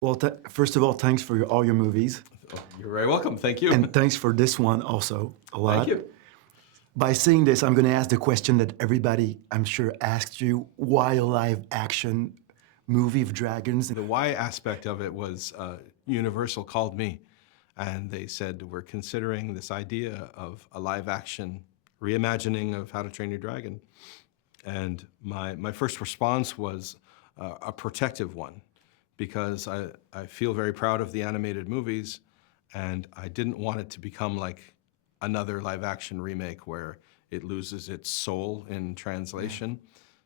Well, first of all, thanks for all your movies, Oh, you're very welcome. Thank you. and thanks for this one also a Thank lot. you. By saying this, I'm going to ask the question that everybody, I'm sure, asked you: why a live-action movie of dragons? The why aspect of it was Universal called me and they said, we're considering this idea of a live action reimagining of How to Train Your Dragon. And my first response was a protective one, because I feel very proud of the animated movies, and I didn't want it to become like another live action remake where it loses its soul in translation.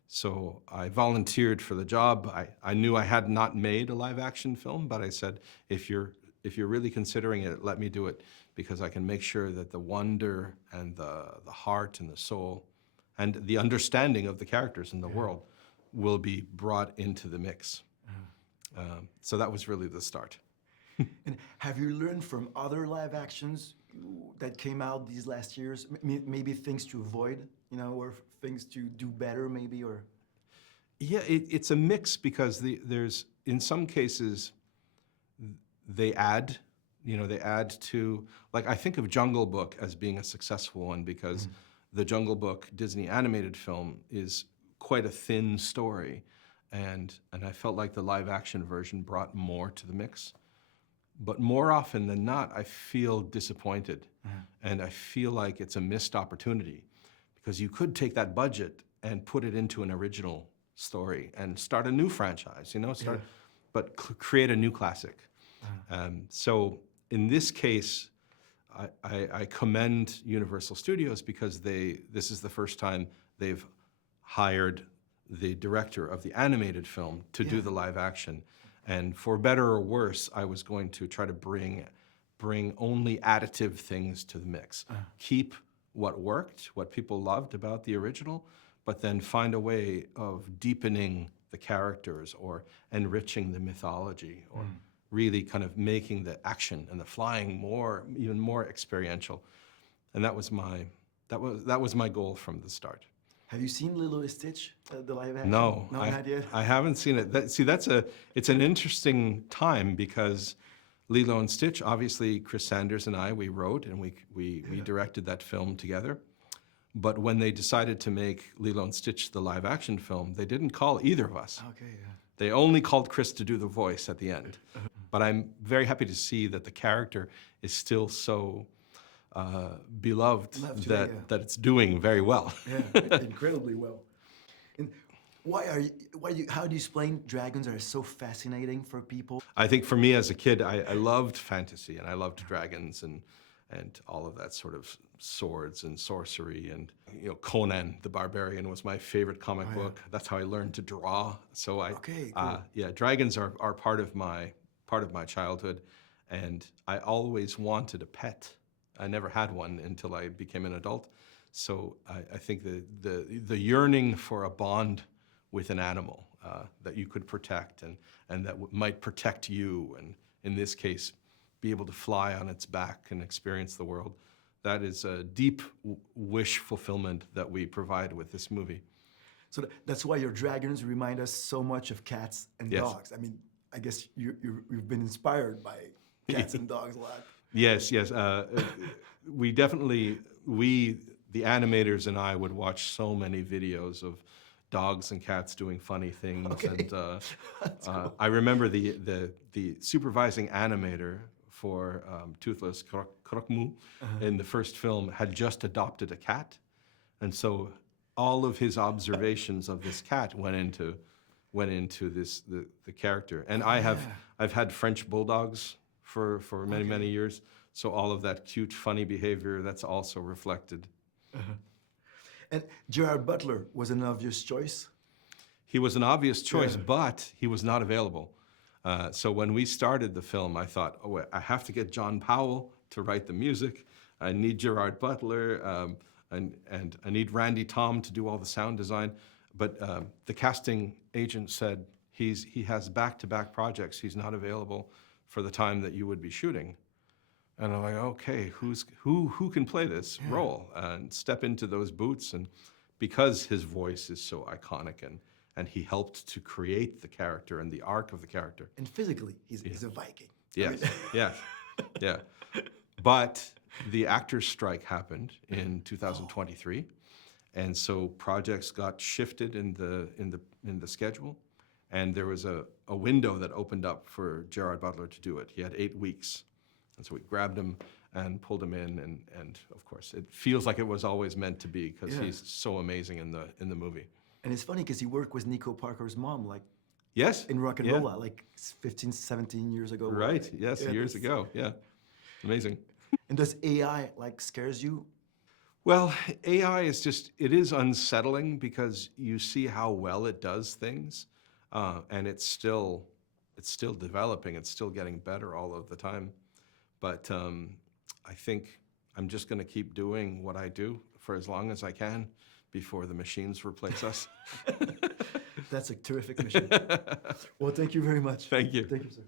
So I volunteered for the job. I knew I had not made a live action film, but I said, if you're really considering it, let me do it, because I can make sure that the wonder and the heart and the soul and the understanding of the characters in the world will be brought into the mix. So that was really the start. And have you learned from other live actions that came out these last years? Maybe things to avoid, or things to do better, maybe, or? Yeah, it's a mix, because there's, in some cases, they add, they add to, like, I think of Jungle Book as being a successful one, because the Jungle Book Disney animated film is quite a thin story, and I felt like the live action version brought more to the mix. But more often than not, I feel disappointed, and I feel like it's a missed opportunity, because you could take that budget and put it into an original story and start a new franchise, but create a new classic. So in this case, I commend Universal Studios, because this is the first time they've hired the director of the animated film to do the live action. And for better or worse, I was going to try to bring only additive things to the mix. Keep what worked, what people loved about the original, but then find a way of deepening the characters or enriching the mythology, or really kind of making the action and the flying even more experiential. And that was my goal from the start. Have you seen Lilo and Stitch, the live action? No, Not yet. I haven't seen it. It's an interesting time, because Lilo and Stitch, obviously Chris Sanders and I, we wrote and we directed that film together. But when they decided to make Lilo and Stitch the live action film, they didn't call either of us. Okay, yeah. They only called Chris to do the voice at the end. But I'm very happy to see that the character is still so beloved that it's doing very well. Yeah, incredibly well. And how do you explain dragons are so fascinating for people? I think for me as a kid, I loved fantasy, and I loved dragons and all of that sort of swords and sorcery, and Conan the Barbarian was my favorite comic book. That's how I learned to draw. So yeah, dragons are part of my childhood, and I always wanted a pet. I never had one until I became an adult. So I think the yearning for a bond with an animal that you could protect and that might protect you, and in this case, be able to fly on its back and experience the world, that is a deep wish fulfillment that we provide with this movie. So that's why your dragons remind us so much of cats and Yes. dogs. I mean, I guess you've been inspired by cats and dogs a lot. Yes. The animators and I would watch so many videos of dogs and cats doing funny things. Okay. And That's cool. I remember the supervising animator for Toothless Croque-Mou in the first film had just adopted a cat. And so all of his observations of this cat went into the character. And I've had French bulldogs for many years. So all of that cute, funny behavior, that's also reflected. And Gerard Butler was an obvious choice. He was an obvious choice, but he was not available. So when we started the film, I thought, oh, I have to get John Powell to write the music. I need Gerard Butler, and I need Randy Tom to do all the sound design. But the casting agent said he has back-to-back projects. He's not available for the time that you would be shooting. And I'm like, okay, who can play this role and step into those boots? And because his voice is so iconic and he helped to create the character and the arc of the character. And physically, he's a Viking. Yes, yes, yeah. But the actors' strike happened in 2023, and so projects got shifted in the schedule, and there was a window that opened up for Gerard Butler to do it. He had 8 weeks, and so we grabbed him and pulled him in, and of course, it feels like it was always meant to be because he's so amazing in the movie. And it's funny because he worked with Nico Parker's mom, like Yes. in Rock and Rolla, like 15, 17 years ago. Right. Yes. Years ago. Yeah. Amazing. And does AI like scares you? Well, AI is it is unsettling because you see how well it does things, and it's still developing. It's still getting better all of the time. But I think I'm just going to keep doing what I do for as long as I can before the machines replace us. That's a terrific mission. Well, thank you very much. Thank you. Thank you, sir.